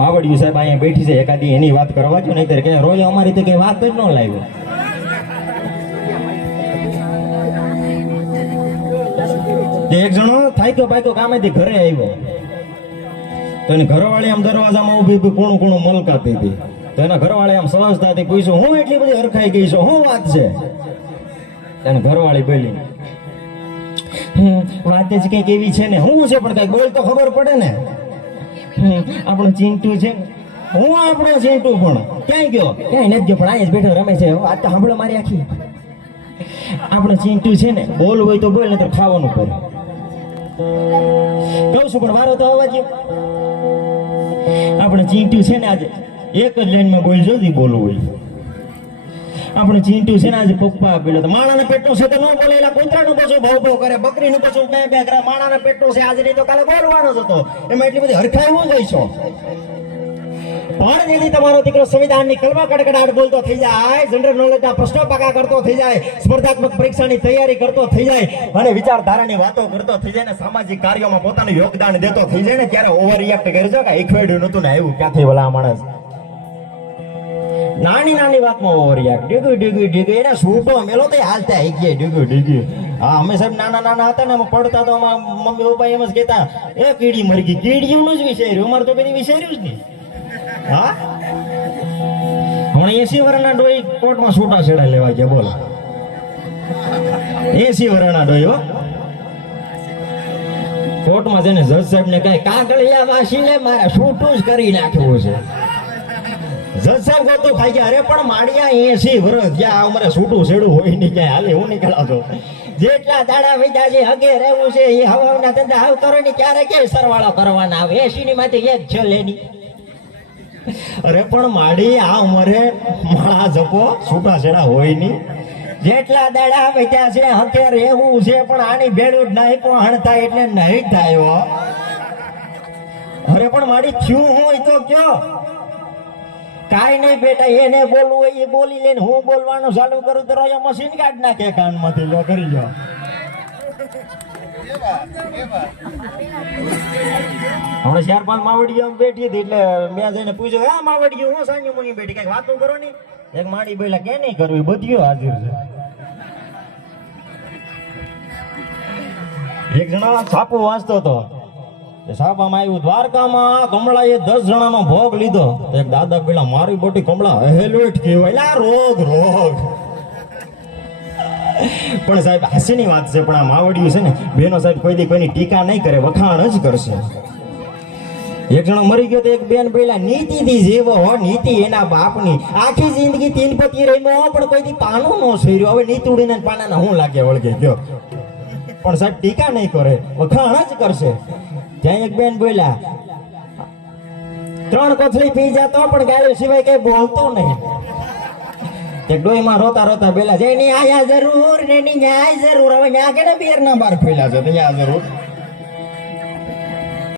માવડિયું સાહેબ અહીંયા બેઠી છે, એકાદી એની વાત કરવા જો, નહીં કે રોજ અમારી તો કઈ વાત જ ન લાવ્યો. એક જણો થાક્યો પાક્યો કામેથી ઘરે આવ્યો, તો એની ઘરવાળી આમ દરવાજામાં ઊભી ઊભી કોણું કોણું મલકાતી હતી. તો એના ઘરવાળી આમ સમજતાથી પૂછ્યું, હું એટલી બધી હરખાઈ ગઈ છું, શું વાત છે? એને ઘરવાળી બોલી, વાત જ કઈક એવી છે ને. હું છે પણ કઈક બોલ તો ખબર પડે ને. આપણો ચિંટુ છે, હું આપણો ચિંટુ પણ ક્યાંય ગયો? ક્યાંય નથી ગયો, પણ અહીંયા જ બેઠો રમે છે. વાત તો સાંભળો મારી આખી. આપણો ચિંટુ છે ને, બોલવું હોય તો બોલ, ને તો ખાવાનું પડે. કહું છું પણ વારો તો આવવા દો. આપણો ચિંટુ છે ને આજે એક જ લાઈનમાં બોલજો, જ બોલવું હોય. આપણું ચિંટુ છે ને આજે પપ્પા આપેલો તો માણાના પેટનું છે તો ન બોલેલા, કૂતરાનું પાછું ભાવ ભાવ કરે, બકરીનું પાછું બે કરે, માણાના પેટનું છે આજે નહીં તો કાલે બોલવાનો જ હતો. એમાં એટલી બધી હરખાઈ હું ગઈ છો. પણ જેથી તમારો દીકરો સંવિધાનની કલમા કડકડાટ બોલતો થઈ જાય, જનરલ નોલેજના પ્રશ્નો પાકા કરતો થઈ જાય, સ્પર્ધાત્મક પરીક્ષાની તૈયારી કરતો થઈ જાય, અને વિચારધારાની વાતો કરતો થઈ જાય, ને સામાજિક કાર્યોમાં પોતાનું યોગદાન દેતો થઈ જાય ને, ત્યારે ઓવર રિએક્ટ કરજો કે એકવેડ્યું નતું ને આવ્યું ક્યાંથી વલા માણસ. નાની નાની વાતમાં ઓવર રિએક્ટ, ડીગુ ડીગુ ડીગુ, એને સૂટો મેલો તો હાલતા આવી ગયા ડીગુ ડીગુ. હા, અમે સાહેબ નાના નાના હતા ને પડતા તો મમ્મી પપ્પા એમ જ કહેતા, એ કીડી મરી ગઈ, કીડીઓનું જ વિચાર્યું, અમારે તો કદી વિચાર્યું જ નહીં. હા, હમણાં 80 વર્ષના ડોઈ કોર્ટમાં છૂટા છેડા લેવા ગયા, બોલો. 80 વર્ષના ડોઈ હો, કોર્ટમાં જઈને જજ સાહેબ ને કઈ કાગળિયા વાસીને મારે છૂટું જ કરી નાખ્યું છે. જજ સાહેબ ગોતું ખાઈ ગયા, અરે પણ માળિયા 80 વર્ષ જ્યાં અમારે છૂટું છેડું હોય નહીં, ક્યાંય હાલે હું નીકળાતો. જેટલા દાડા વૈદા છે હગે રહેવું છે, એ હવાના ધંધા હાવ કરો ને, ક્યારે ક્યાંય સરવાળો કરવાના આવે. 80 ની માંથી એક છે લેની. અરે પણ માડી આ ઉંમરે માળા જપો, છૂટા છેડા હોય નહીં. જેટલા દાડા વૈદ્યા છે હકે રહેવું છે, પણ આની ભેડું જ નહીં પણ થાય એટલે નહીં થાય. અરે પણ માડી થયું હોય તો કયો, કાઈ નહીં બેટા, એને બોલવું હોય એ બોલી લે, હું બોલવાનું ચાલુ કરું તો મશીન કાઢ નાખે કાનમાંથી. લો કરી જાઓ. હમણાં 4-5 માવડીઓ બેઠી હતી, એટલે મેં જઈને પૂછ્યું, હા માવડીઓ હું સાંજે મુની બેઠી, કઈક વાતો કરો ની. એક માડી બોલા કે નહીં કરવી, બધીઓ હાજર છે. એક જણા છાપો વાંચતો હતો, છાપામાં આવ્યું, દ્વારકામાં કમળાએ 10 જણાનો ભોગ લીધો. એક દાદા પેલા મારી બોટી કમળા હેલુટ કહેવાય, રોગ રોગ. પણ સાહેબ હાસ્યની વાત છે, પણ આ માવડિયું છે ને બેનો સાહેબ કોઈ દી કોઈની ટીકા નહીં કરે, વખાણ જ કરશે. એક જણો મરી ગયો તો એક બેન પેલા નીતિ થી જેવો હો, નીતિ એના બાપની આખી જિંદગી 3 પતિ રમ્યો, પણ કોઈ દી પાનું નો છેર્યો. હવે નીતિ ઉડીને પાનાના હું લાગે વળગે ગયો, પણ સાહેબ ટીકા નહીં કરે, વખાણ જ કરશે. ત્યાં એક બેન બોલ્યા, 3 કોથળી પી જતો પણ ગાળ્યો સિવાય કઈ બોલતો નહીં. એક ડોઈમાં રોતા રોતા બેલા, જેની આયા જરૂર ને ની ન્યાય જરૂર. હવે ન્યા કેને બેર ના બાર ફેલા છે, ત્યાં જરૂર